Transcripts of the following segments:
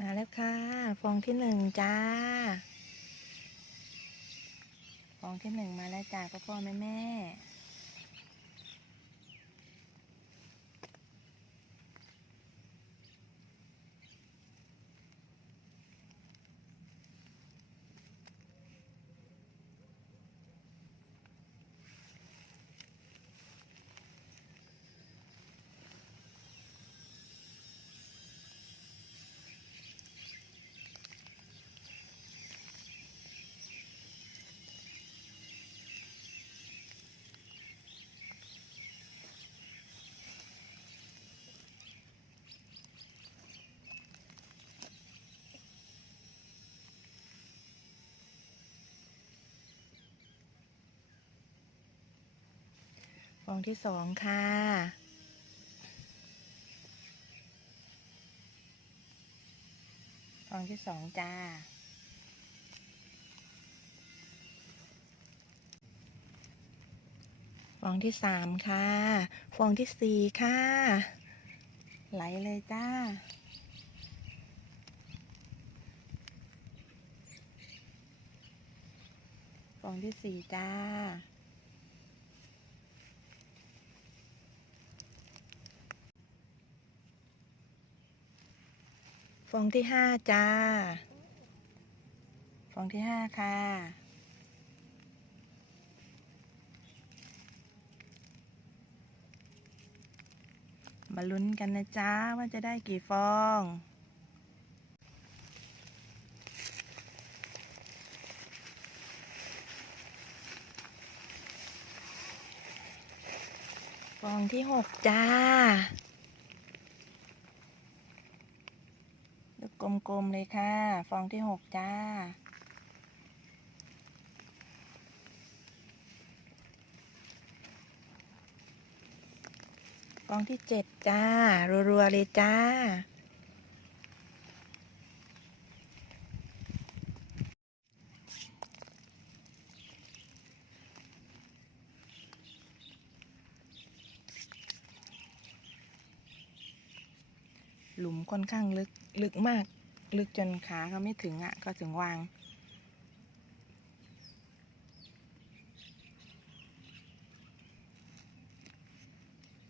มาแล้วค่ะ ฟองที่หนึ่งจ้า ฟองที่หนึ่งมาแล้วจ้าพ่อพ่อแม่แม่ ฟองที่สองค่ะ ฟองที่สองจ้า ฟองที่สามค่ะ ฟองที่สี่ค่ะ ไหลเลยจ้าฟองที่สี่จ้า องที่ห้าจ้า ฟองที่ห้าค่ะ มาลุ้นกันนะจ๊ะว่าจะได้กี่ฟองฟองที่หกจ้า ลู กลมเลยค่ะ ฟองที่หกจ้า ฟองที่เจ็ดจ้า รัวๆเลยจ้า หลุมค่อนข้างลึก ลึกมาก ลึกจนขาเขาไม่ถึงอะ ก็ถึงวาง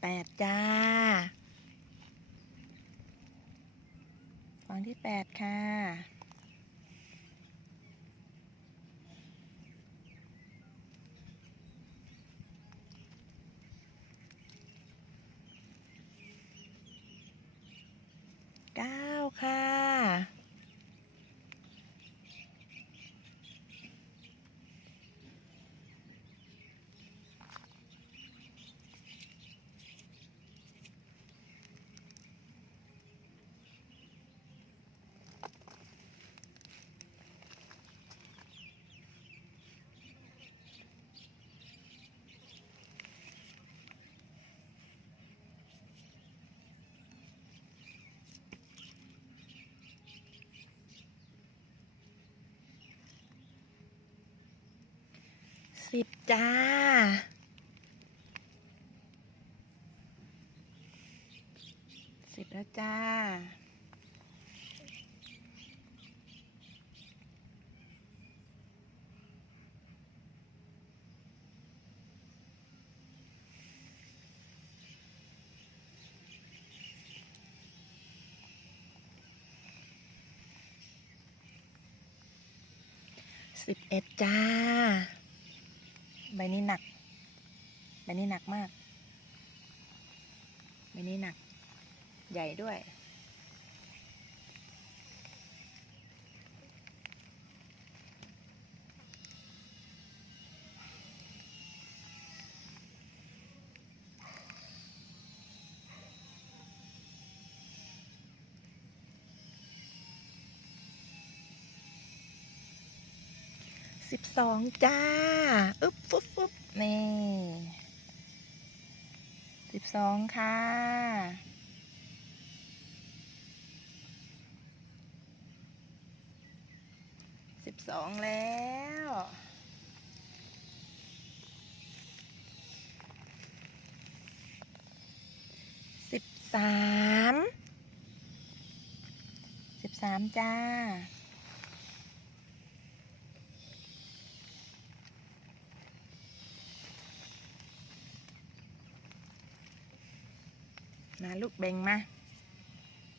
แปดจ้า ฟองที่แปดค่ะ เก้าค่ะ สิบ จ้าสิบแล้วจ้า สิบเอ็ดจ้า ใบนี้หนัก ใบนี้หนักมาก ใบนี้หนัก ใหญ่ ด้วย สิบสองจ้า อึ๊บฟุ๊บฟุ๊บนี่สิบสองค่ะ สองแล้ว สิบสาม สิบสามจ้ามาลูกเบ่งมา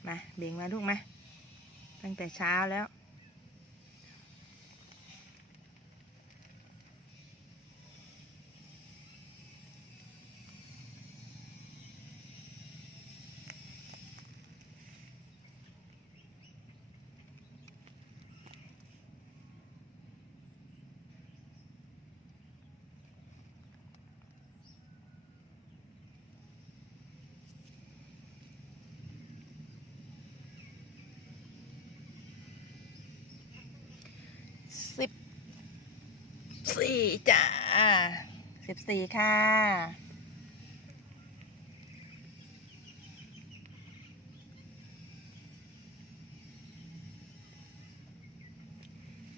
มาเบ่งมาลูกมา ตั้งแต่เช้าแล้ว สี่จ้าสิบสี่ค่ะ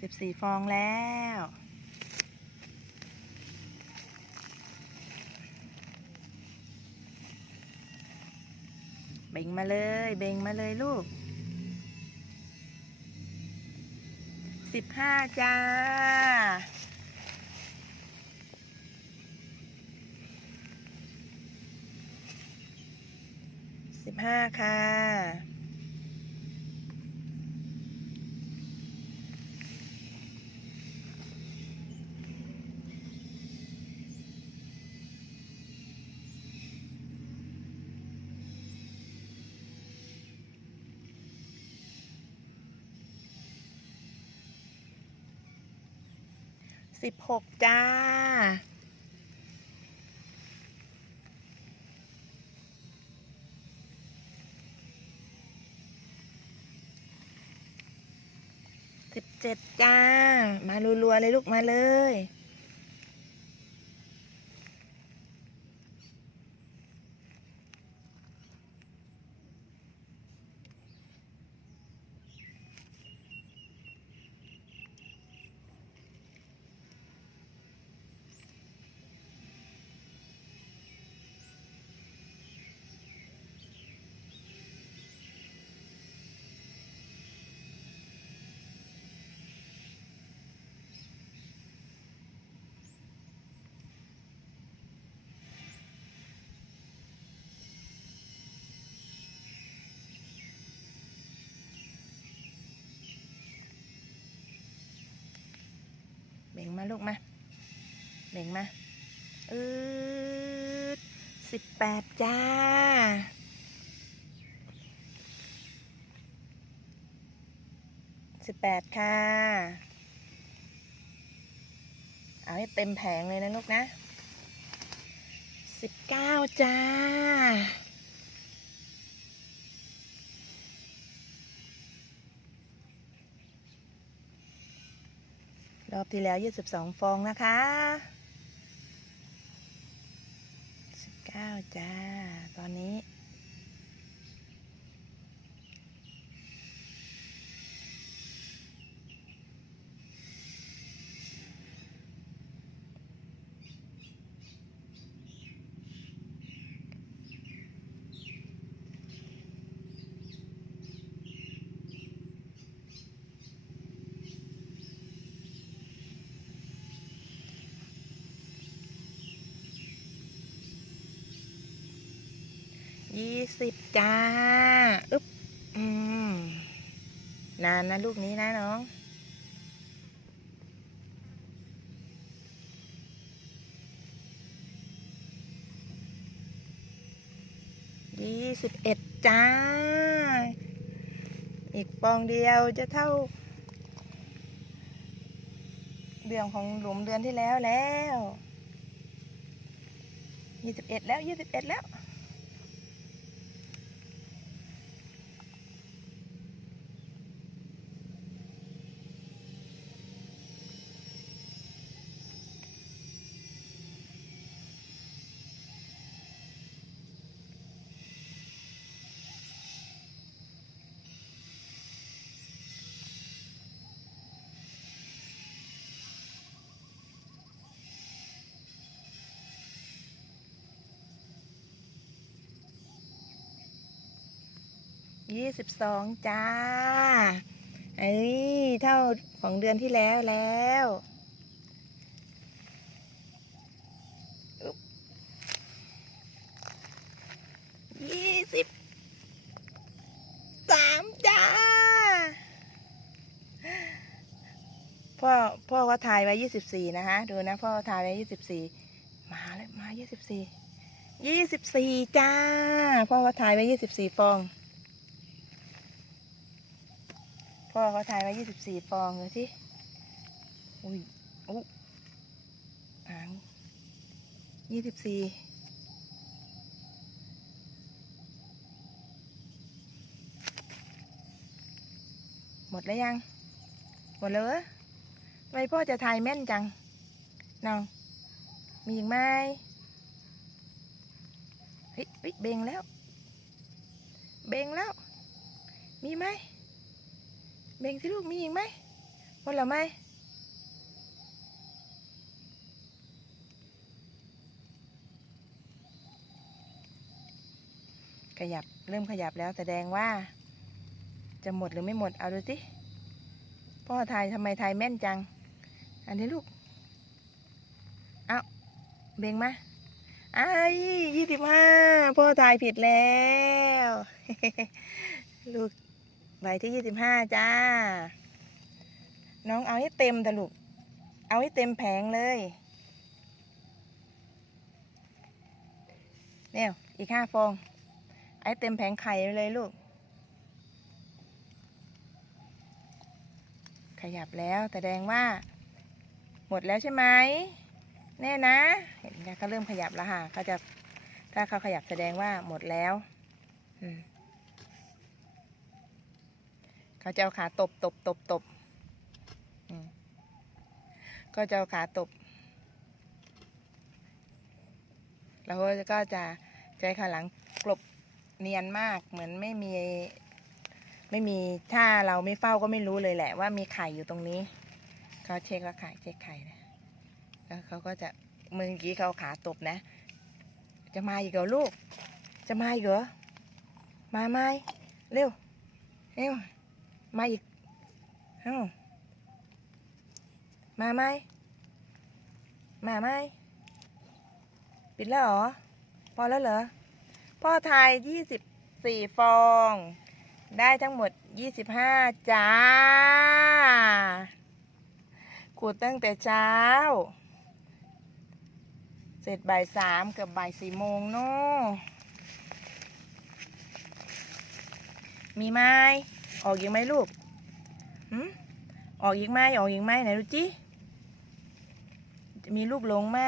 สิบสี่ฟองแล้วเบ่งมาเลย เบ่งมาเลยลูกสิบห้าจ้า สิบห้าค่ะสิบหกจ้า เจ็ดจ้า มารัวๆเลยลูกมาเลย มาลูกมาเบ่งมาอืดสิบแปดจ้า สิบแปดค่ะ เอาให้เต็มแผงเลยนะลูกนะสิบเก้าจ้า รอบที่แล้ว 22 ฟองนะคะ 19 จ้า ตอนนี้ ยี่ สิบจ้า อึ๊บ อืม นานนะลูกนี้นะน้องยี่สิบเอ็ดจ้า อีกฟองเดียวจะเท่า เดือนของหลุมเดือนที่แล้วแล้วยี่สิบเอ็ดแล้วยี่สิบเอ็ดแล้ว ยี่สิบสองจ้าไอ้ย เท่าของเดือนที่แล้วแล้วยี่สิบสามจ้า พ่อ พ่อก็ทายไว้ยี่สิบสี่นะคะ ดูนะ พ่อทายไว้ยี่สิบสี่มาเลยมายี่สิบสี่ยี่สิบสี่จ้า พ่อก็ทายไว้ยี่สิบสี่ฟอง พ่อเขาทายไว้ยี่สิบสี่ฟองเลยที่อุ้ยอุ๊อ่างยี่สิบสี่หมดแล้วยัง หมดแล้วทำไมพ่อจะทายแม่นจังน้องมีอีกไหมเฮ้ยเฮ้ยเบงแล้ว เบงแล้ว มีไหม เบ่งสิลูกมีอีกไหมหมดแล้วไหมขยับเริ่มขยับแล้วแสดงว่า จะหมดหรือไม่หมดเอาดูสิพ่อทายทำไมทายแม่นจัง อันนี้ลูก เอาเบ่งมาไอ้ยี่สิบห้าพ่อทายผิดแล้ว ลูก ใบที่ยี่สิบห้าจ้า น้องเอาให้เต็มแต่ลูก เอาให้เต็มแผงเลยเนี่ยอีกห้าฟอง ไอ้เต็มแผงไข่เลยลูก ขยับแล้วแสดงว่า หมดแล้วใช่ไหมแน่นะ เห็นไหมเขาเริ่มขยับแล้วค่ะเขาจะถ้าเขาขยับแสดงว่าหมดแล้ว อืม เขาจะเอาขาตบตบตบตบก็จะเอาขาตบ แล้วก็จะใช้ขาหลังกลบเนียนมากเหมือนไม่มีไม่มีถ้าเราไม่เฝ้าก็ไม่รู้เลยแหละ ว่ามีไข่อยู่ตรงนี้เขาเช็คว่าไข่เช็คไข่นะแล้วเขาก็จะเมื่อกี้เขาเอาขาตบนะ จะมาอีกเหรอลูก จะมาอีกเหรอมาไหมเร็วเร็ว มาอีกเอ้ามาไหมมาไหมปิดแล้วเหรอ พอแล้วเหรอ พ่อทายยี่สิบสี่ฟอง ได้ทั้งหมดยี่สิบห้าจ้าขูดตั้งแต่เช้า เสร็จบ่ายสามกับบ่ายสี่โมงเนาะมีไหม ออกอีกไหมลูกหืมออกอีกไหมออกอีกไหมไหนดูจิจะมีลูกหลงไหม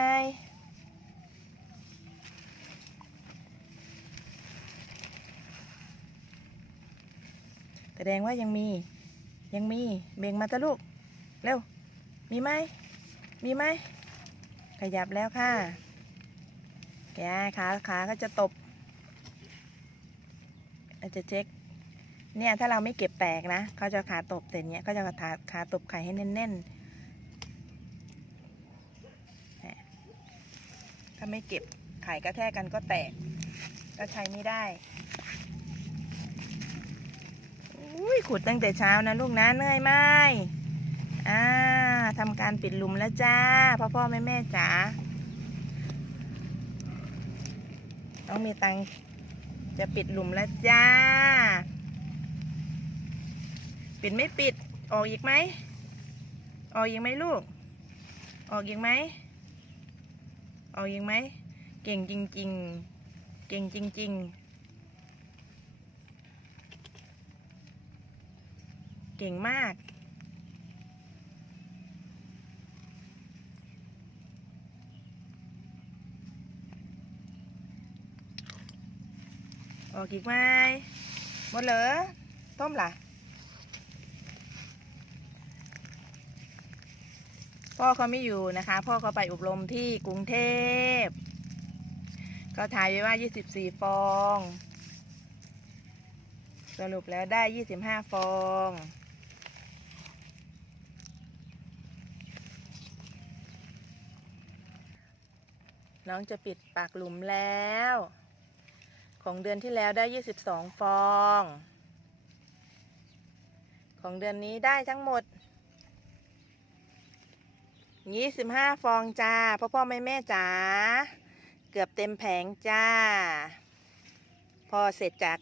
แสดงว่ายังมี ยังมีเบ่งมาตะลูก เร็ว มีไหม มีไหม ขยับแล้วค่ะ แกขาขาก็จะตบ อาจจะเช็ค เนี่ยถ้าเราไม่เก็บแตกนะเขาจะขาตบเสร็จเนี่ยก็จะขาขาตบไข่ให้แน่นๆถ้าไม่เก็บไข่ก็แทกกันก็แตกก็ใช้ไม่ได้อุ้ยขุดตั้งแต่เช้านะลูกนะเหนื่อยไหมอ่าทำการปิดหลุมแล้วจ้าพ่อพ่อแม่แม่จ๋าต้องมีตังจะปิดหลุมแล้วจ้า ปิดไม่ปิด ออกอีกไหม ออกอีกไหมลูก ออกอีกไหม ออกอีกไหม เก่งจริง ๆ เก่งจริง ๆ เก่งมากออกอีกไหมหมดเหรอต้มล่ะ พ่อเขาไม่อยู่นะคะ พ่อเขาไปอบรมที่กรุงเทพ ก็ถ่ายไว้ว่า 24 ฟอง สรุปแล้วได้ 25 ฟองน้องจะปิดปากหลุมแล้ว ของเดือนที่แล้วได้ 22 ฟอง ของเดือนนี้ได้ทั้งหมด 25ฟองจ้า พ่อพ่อแม่แม่จ๋า เกือบเต็มแผงจ้า พอเสร็จจาก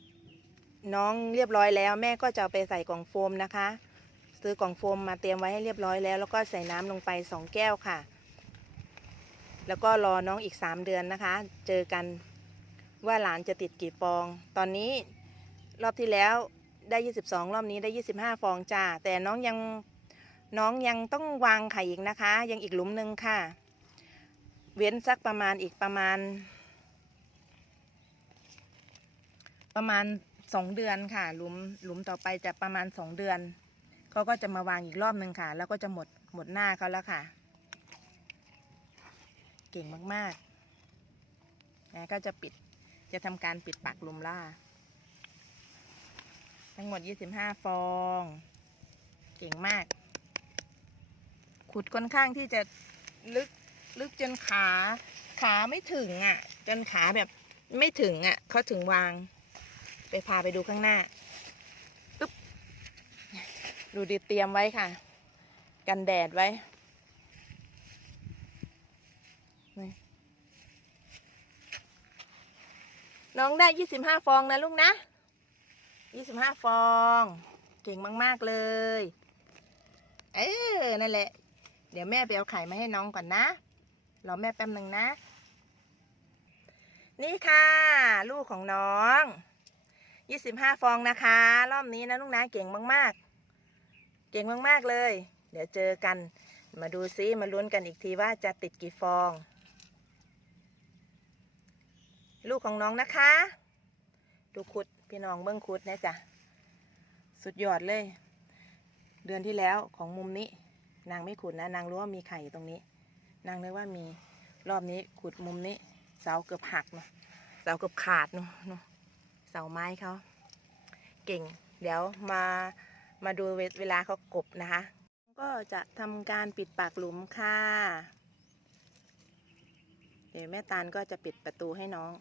น้องเรียบร้อยแล้ว แม่ก็จะไปใส่กล่องโฟมนะคะ ซื้อกล่องโฟมมาเตรียมไว้ให้เรียบร้อยแล้ว แล้วก็ใส่น้ำลงไป2แก้วค่ะ แล้วก็รอน้องอีก3เดือนนะคะ เจอกันว่าหลานจะติดกี่ฟอง ตอนนี้รอบที่แล้วได้ 22 รอบนี้ได้ 25 ฟองจ้า แต่น้องยัง น้องยังต้องวางไข่อีกนะคะ ยังอีกหลุมหนึ่งค่ะ เว้นสักประมาณอีกประมาณ ประมาณสองเดือนค่ะ หลุมหลุมต่อไปจะประมาณสองเดือนเขาก็จะมาวางอีกรอบหนึ่งค่ะ แล้วก็จะหมดหมดหน้าเขาแล้วค่ะ เก่งมากๆนะก็จะปิดจะทำการปิดปากหลุมล่า ทั้งหมด 25 ฟอง เก่งมาก ขุดค่อนข้างที่จะลึกลึกจนขาขาไม่ถึงอะ จนขาแบบไม่ถึงอะเขาถึงวาง ไปพาไปดูข้างหน้าปึ๊บดูดีเตรียมไว้ค่ะ กันแดดไว้น้องได้ยี่สิบห้าฟองนะลูกนะยี่สิบห้าฟอง เก่งมาก ๆ เลย เออ นั่นแหละ เดี๋ยวแม่ไปเอาไข่มาให้น้องก่อนนะรอแม่แป๊บหนึ่งนะ นี่ค่ะ ลูกของน้องยี่สิบห้าฟองนะคะ รอบนี้นะลูกนะเก่งมาก ๆ เก่งมาก ๆ เลย เดี๋ยวเจอกัน มาดูซิมาลุ้นกันอีกทีว่าจะติดกี่ฟอง ลูกของน้องนะคะ ดูขุดพี่น้องเบิ้องขุดนะจ๊ะ สุดยอดเลย เดือนที่แล้วของมุมนี้ นางไม่ขุดนะ นางรู้ว่ามีไข่อยู่ตรงนี้ นางนึกว่ามีรอบนี้ขุดมุมนี้ เสาเกือบหักเนาะเสาเกือบขาดเนาะเนาะเสาไม้เขาเก่ง เดี๋ยวมามาดูเวลาเขากบนะคะ ก็จะทำการปิดปากหลุมค่ะ เดี๋ยวแม่ตาลก็จะปิดประตูให้น้อง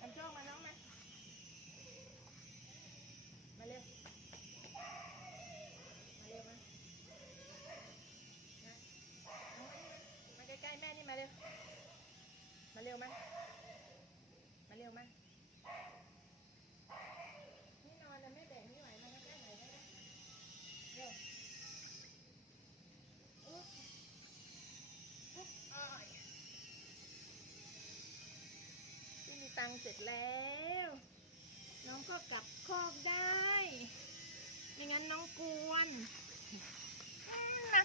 อันโจ้มาน้องมา มาเร็ว มาเร็วมานะน้องมานี่มามาใกล้ๆแม่นี่มาเร็ว มาเร็วมา มาเร็วมา นี่นอนนะไม่แบ่งไม่ไหวมาใกล้ๆหน่อยได้ไหมเร็วอุ๊บอุ๊บอ้ายพี่มีตังค์ เสร็จแล้ว น้องก็กลับคอกได้ไม่งั้นน้องกวนนะ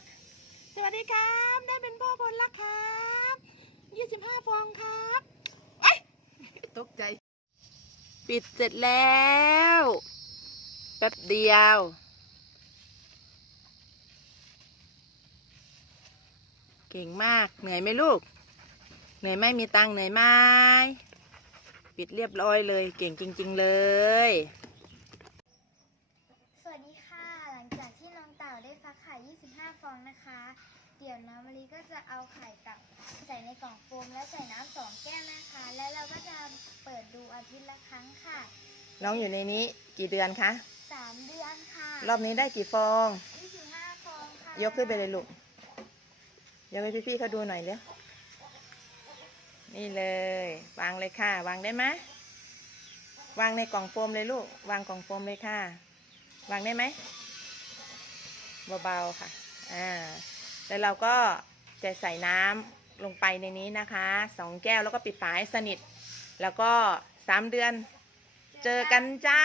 สวัสดีครับ ได้เป็นพ่อคนละครับยี่สิบห้าฟองครับไอ้ตกใจ ปิดเสร็จแล้วแป๊บเดียวเก่งมาก เหนื่อยไหมลูก เหนื่อยไหมมีตังเหนื่อยไหม ปิดเรียบร้อยเลย เก่งจริง ๆ เลย สวัสดีค่ะ หลังจากที่น้องเต่าได้ฟักไข่ 25 ฟองนะคะ เดี๋ยวน้องมะลิก็จะเอาไข่กลับใส่ในกล่องโฟมและใส่น้ำสองแก้วนะคะ แล้วเราก็จะเปิดดูอาทิตย์ละครั้งค่ะน้องอยู่ในนี้กี่เดือนคะ3เดือนค่ะรอบนี้ได้กี่ฟอง 25 ฟองค่ะ ยกขึ้นไปเลยลูกยกให้พี่ๆเขาดูหน่อยเร็ว นี่เลย วางเลยค่ะ วางได้ไหมวางในกล่องโฟมเลยลูก วางกล่องโฟมเลยค่ะ วางได้ไหมเบาๆค่ะ อ่า แล้วเราก็จะใส่น้ำลงไปในนี้นะคะสองแก้วแล้วก็ปิดฝาให้สนิท แล้วก็สามเดือน เจอกันจ้า